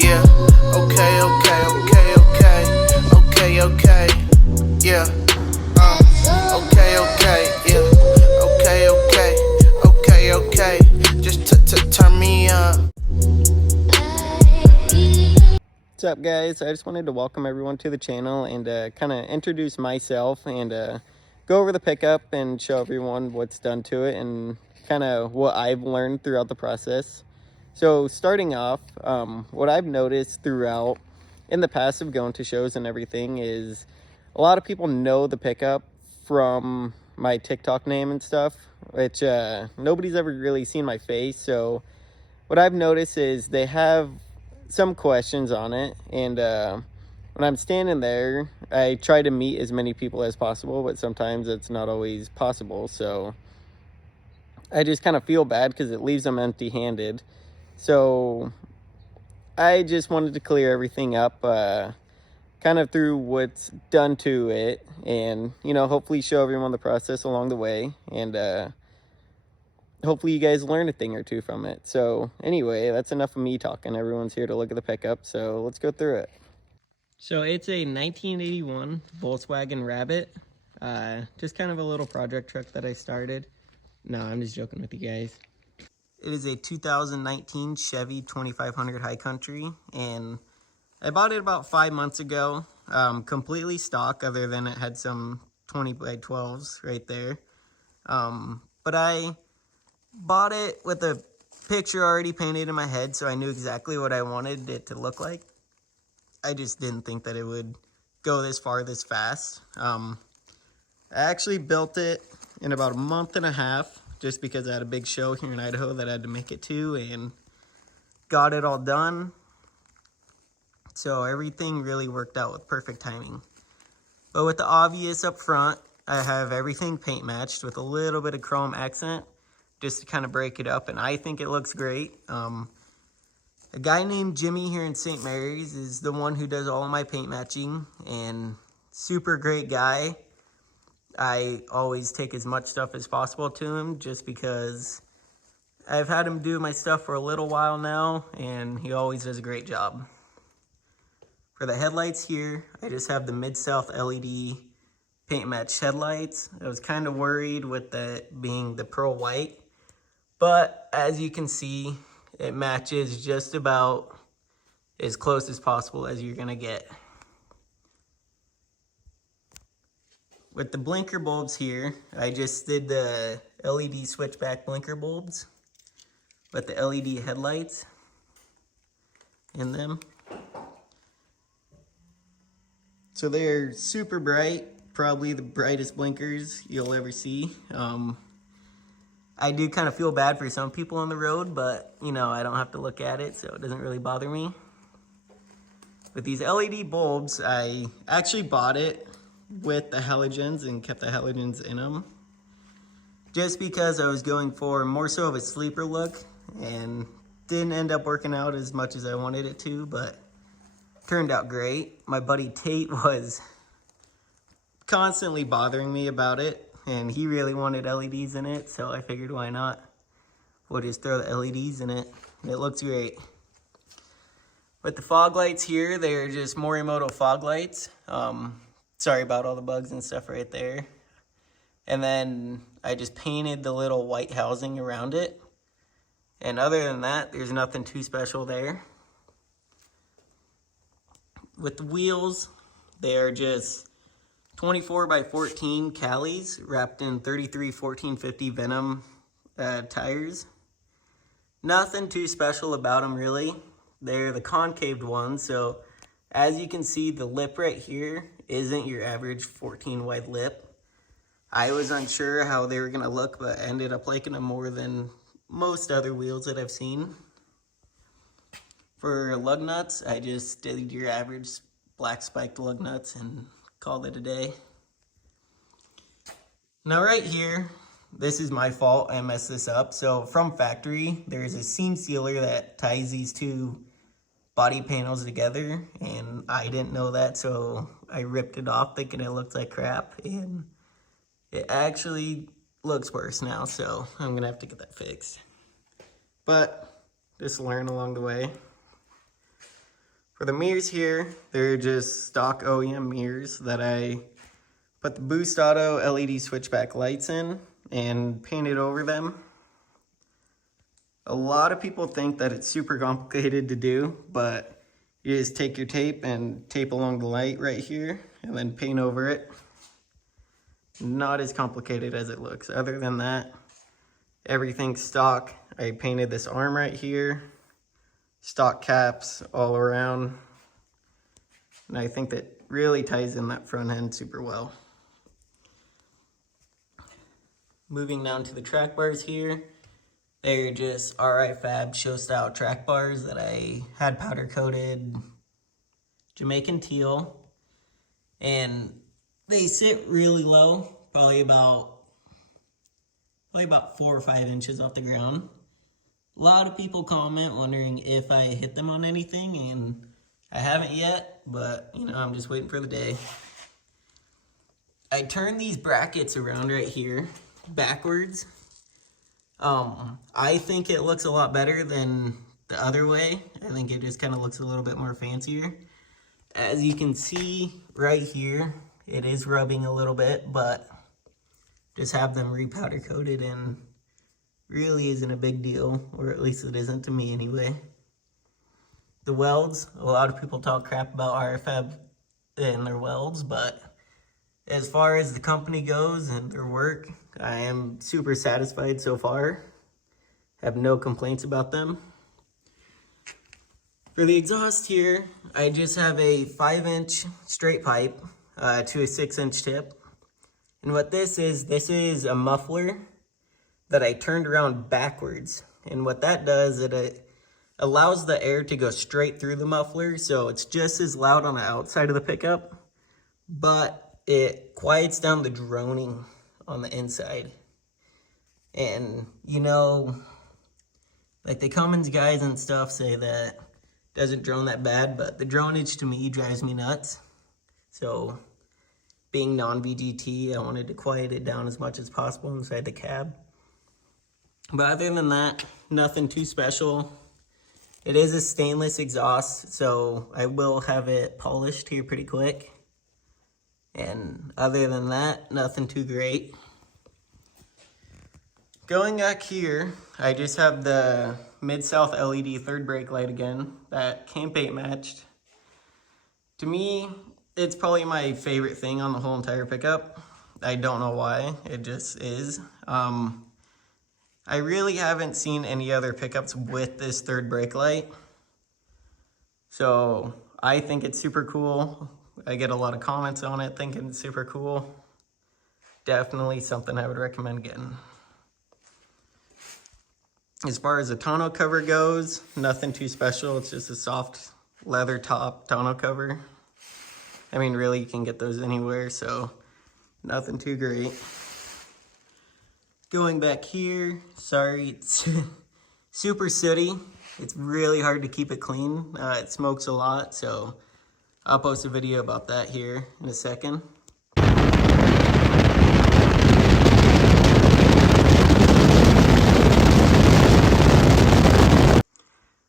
Yeah, okay, okay, okay, okay, okay, okay, yeah, okay, okay, yeah, okay, okay, okay, okay, just turn me up. What's up, guys? I just wanted to welcome everyone to the channel and kind of introduce myself and go over the pickup and show everyone what's done to it and kind of what I've learned throughout the process. So starting off, what I've noticed throughout in the past of going to shows and everything is a lot of people know the pickup from my TikTok name and stuff, which nobody's ever really seen my face. So what I've noticed is they have some questions on it, and when I'm standing there, I try to meet as many people as possible, but sometimes it's not always possible. So I just kind of feel bad because it leaves them empty-handed. So I just wanted to clear everything up, kind of through what's done to it, and hopefully show everyone the process along the way, and hopefully you guys learn a thing or two from it. So anyway, that's enough of me talking. Everyone's here to look at the pickup, so let's go through it. So it's a 1981 Volkswagen Rabbit. Just kind of a little project truck that I started. No, I'm just joking with you guys. It is a 2019 Chevy 2500 High Country, and I bought it about 5 months ago. Completely stock, other than it had some 20 by 12s right there. But I bought it with a picture already painted in my head, so I knew exactly what I wanted it to look like. I just didn't think that it would go this far this fast. I actually built it in about a month and a half, just because I had a big show here in Idaho that I had to make it to, and got it all done. So everything really worked out with perfect timing. But with the obvious up front, I have everything paint matched with a little bit of chrome accent, just to kind of break it up, and I think it looks great. A guy named Jimmy here in St. Mary's is the one who does all of my paint matching, and super great guy. I always take as much stuff as possible to him, just because I've had him do my stuff for a little while now, and he always does a great job. For the headlights here, I just have the Mid-South LED paint match headlights. I was kind of worried with that being the pearl white, but as you can see, it matches just about as close as possible as you're gonna get. With the blinker bulbs here, I just did the LED switchback blinker bulbs with the LED headlights in them. So they're super bright, probably the brightest blinkers you'll ever see. I do kind of feel bad for some people on the road, but I don't have to look at it, so it doesn't really bother me. With these LED bulbs, I actually bought it with the halogens and kept the halogens in them, just because I was going for more so of a sleeper look, and didn't end up working out as much as I wanted it to, but turned out great. My buddy Tate was constantly bothering me about it, and he really wanted LEDs in it, so I figured why not? We'll just throw the LEDs in it. It looks great. With the fog lights here, they're just Morimoto fog lights. Sorry about all the bugs and stuff right there. And then I just painted the little white housing around it. And other than that, there's nothing too special there. With the wheels, they are just 24 by 14 Calis wrapped in 33 1450 Venom tires. Nothing too special about them really. They're the concaved ones, so as you can see, the lip right here isn't your average 14 wide lip. I was unsure how they were gonna look, but I ended up liking them more than most other wheels that I've seen. For lug nuts, I just did your average black spiked lug nuts and called it a day. Now right here, this is my fault, I messed this up. So from factory, there's a seam sealer that ties these two body panels together, and I didn't know that, so I ripped it off thinking it looked like crap, and it actually looks worse now, so I'm gonna have to get that fixed. But just learn along the way. For the mirrors here, they're just stock OEM mirrors that I put the Boost Auto LED switchback lights in and painted over them. A lot of people think that it's super complicated to do, but you just take your tape and tape along the light right here and then paint over it. Not as complicated as it looks. Other than that, everything's stock. I painted this arm right here, stock caps all around, and I think that really ties in that front end super well. Moving down to the track bars here, they're just RI Fab show style track bars that I had powder coated Jamaican teal, and they sit really low, probably about 4 or 5 inches off the ground. A lot of people comment wondering if I hit them on anything, and I haven't yet, but you know, I'm just waiting for the day. I turned these brackets around right here backwards. I think it looks a lot better than the other way. I think it just kind of looks a little bit more fancier. As you can see right here, it is rubbing a little bit, but just have them repowder coated and really isn't a big deal, or at least it isn't to me anyway. The welds, a lot of people talk crap about RFab and their welds, but as far as the company goes and their work, I am super satisfied so far. Have no complaints about them. For the exhaust here, I just have a 5-inch straight pipe to a 6-inch tip. And what this is a muffler that I turned around backwards. And what that does, it allows the air to go straight through the muffler, so it's just as loud on the outside of the pickup, but it quiets down the droning on the inside. And you know, like the Cummins guys and stuff say that it doesn't drone that bad, but the dronage to me drives me nuts. So being non-VGT, I wanted to quiet it down as much as possible inside the cab. But other than that, nothing too special. It is a stainless exhaust, so I will have it polished here pretty quick. And other than that, nothing too great. Going back here, I just have the Mid-South LED third brake light again that came paint matched. To me, it's probably my favorite thing on the whole entire pickup. I don't know why, it just is. I really haven't seen any other pickups with this third brake light. So I think it's super cool. I get a lot of comments on it thinking it's super cool. Definitely something I would recommend getting. As far as the tonneau cover goes, nothing too special. It's just a soft leather top tonneau cover. I mean, really, you can get those anywhere, so nothing too great. Going back here, sorry, it's super sooty. It's really hard to keep it clean. It smokes a lot, so I'll post a video about that here in a second.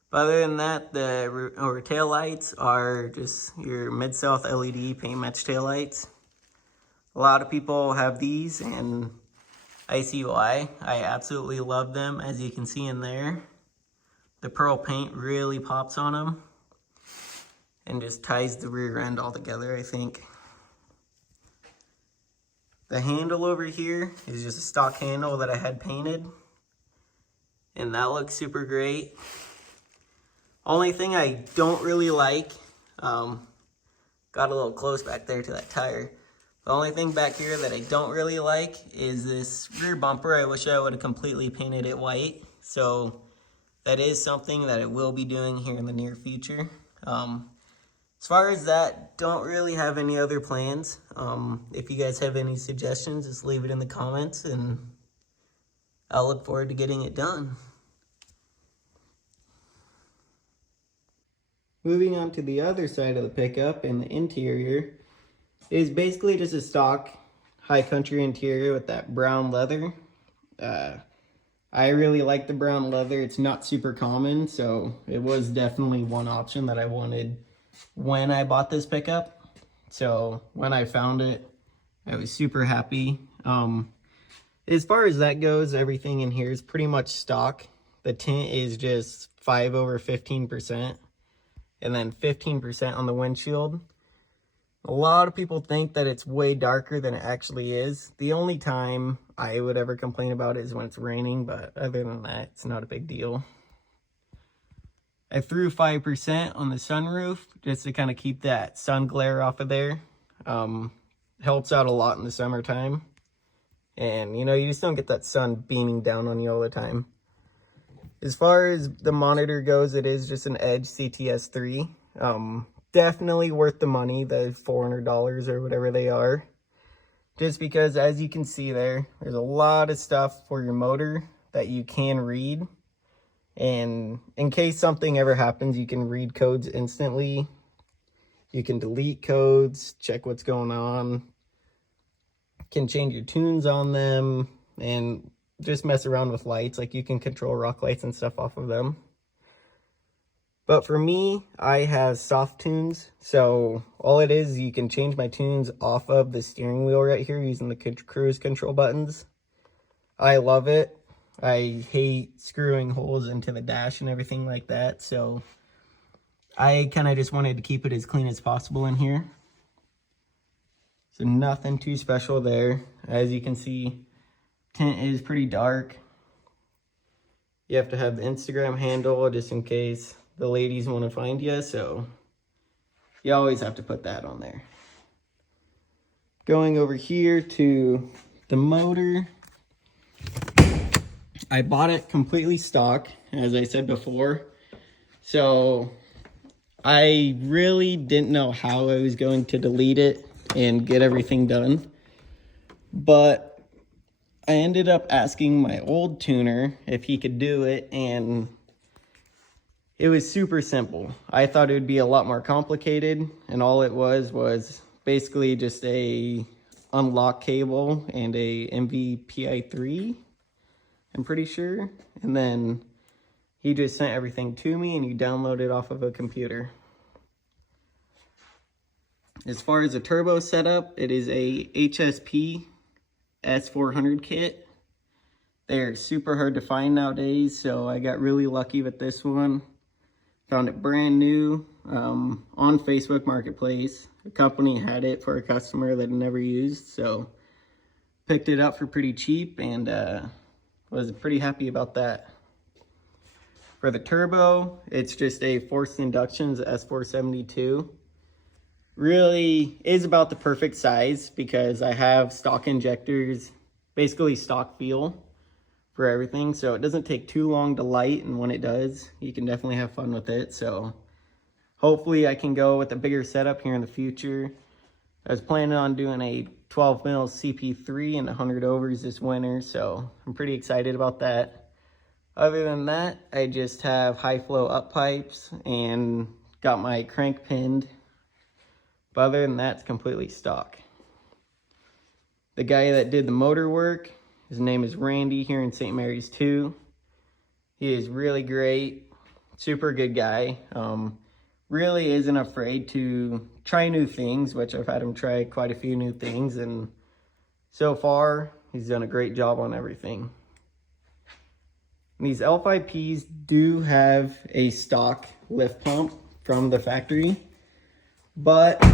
But other than that, the tail lights are just your Mid-South LED paint match tail lights. A lot of people have these, and I see why. I absolutely love them, as you can see in there. The pearl paint really pops on them and just ties the rear end all together, I think. The handle over here is just a stock handle that I had painted, and that looks super great. Only thing I don't really like, got a little close back there to that tire. The only thing back here that I don't really like is this rear bumper. I wish I would have completely painted it white. So that is something that I will be doing here in the near future. As far as that, don't really have any other plans. If you guys have any suggestions, just leave it in the comments and I'll look forward to getting it done. Moving on to the other side of the pickup and the interior is basically just a stock high country interior with that brown leather. I really like the brown leather. It's not super common, so it was definitely one option that I wanted when I bought this pickup. So when I found it, I was super happy. As far as that goes, everything in here is pretty much stock. The tint is just 5 over 15%, and then 15% on the windshield. A lot of people think that it's way darker than it actually is. The only time I would ever complain about it is when it's raining, but other than that, it's not a big deal. I threw 5% on the sunroof just to kind of keep that sun glare off of there. Helps out a lot in the summertime. And, you know, you just don't get that sun beaming down on you all the time. As far as the monitor goes, it is just an Edge CTS3. Definitely worth the money, the $400 or whatever they are. Just because, as you can see there's a lot of stuff for your motor that you can read. And in case something ever happens, you can read codes instantly. You can delete codes, check what's going on. Can change your tunes on them, and just mess around with lights. Like, you can control rock lights and stuff off of them. But for me, I have soft tunes, so all it is, you can change my tunes off of the steering wheel right here using the cruise control buttons. I love it. I hate screwing holes into the dash and everything like that, so I kind of just wanted to keep it as clean as possible in here. So nothing too special there. As you can see, tint is pretty dark. You have to have the Instagram handle just in case the ladies want to find you, so you always have to put that on there. Going over here to the motor. I bought it completely stock, as I said before. So I really didn't know how I was going to delete it and get everything done. But I ended up asking my old tuner if he could do it, and it was super simple. I thought it would be a lot more complicated, and all it was basically just a unlock cable and a MVPI3, I'm pretty sure. And then he just sent everything to me, and you download it off of a computer. As far as the turbo setup, it is a HSP S400 kit. They're super hard to find nowadays, so I got really lucky with this one. Found it brand new on Facebook Marketplace. The company had it for a customer that I never used, so picked it up for pretty cheap, and was pretty happy about that. For the turbo, it's just a forced inductions S472. Really is about the perfect size because I have stock injectors, basically stock feel for everything, so it doesn't take too long to light, and when it does, you can definitely have fun with it. So hopefully I can go with a bigger setup here in the future. I was planning on doing a 12 mil CP3 and 100 overs this winter, so I'm pretty excited about that. Other than that, I just have high flow up pipes and got my crank pinned. But other than that, it's completely stock. The guy that did the motor work, his name is Randy here in St. Mary's 2. He is really great, super good guy. Really isn't afraid to try new things, which I've had him try quite a few new things, and so far he's done a great job on everything. And these L5Ps do have a stock lift pump from the factory, but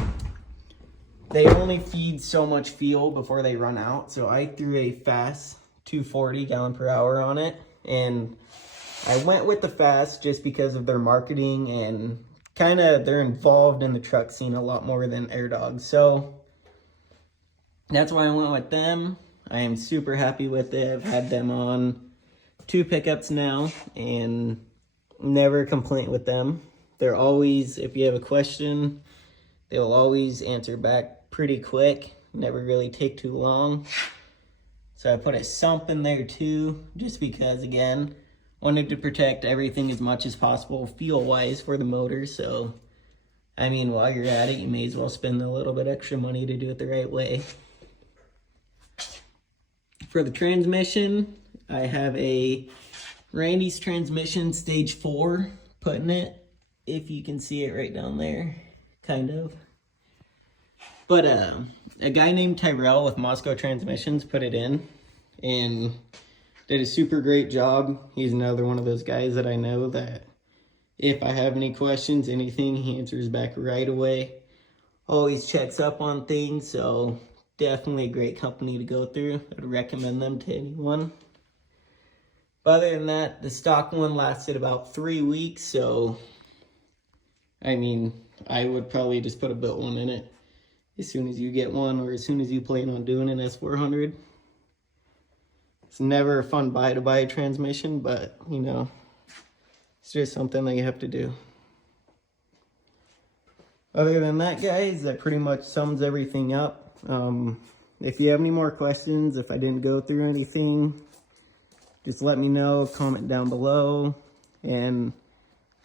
they only feed so much fuel before they run out. So I threw a fast 240 gallon per hour on it, and I went with the fast just because of their marketing, and kind of they're involved in the truck scene a lot more than AirDogs. So that's why I went with them. I am super happy with it. I've had them on 2 pickups now and never complaint with them. They're always, if you have a question, they will always answer back pretty quick, never really take too long. So I put a sump in there too, just because, again, wanted to protect everything as much as possible fuel-wise for the motor. So, I mean, while you're at it, you may as well spend a little bit extra money to do it the right way. For the transmission, I have a Randy's transmission stage 4 put in it, if you can see it right down there. kind of. But a guy named Tyrell with Moscow Transmissions put it in and did a super great job. He's another one of those guys that I know that if I have any questions, anything, he answers back right away. Always checks up on things, so definitely a great company to go through. I'd recommend them to anyone. But other than that, the stock one lasted about 3 weeks, so I mean, I would probably just put a built one in it as soon as you get one, or as soon as you plan on doing an S400. It's never a fun buy to buy a transmission, but you know, it's just something that you have to do. Other than that, guys, that pretty much sums everything up. If you have any more questions, if I didn't go through anything, just let me know, comment down below, and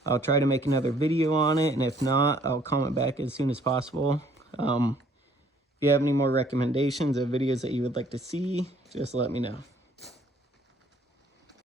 I'll try to make another video on it, and if not, I'll comment back as soon as possible. If you have any more recommendations or videos that you would like to see, just let me know.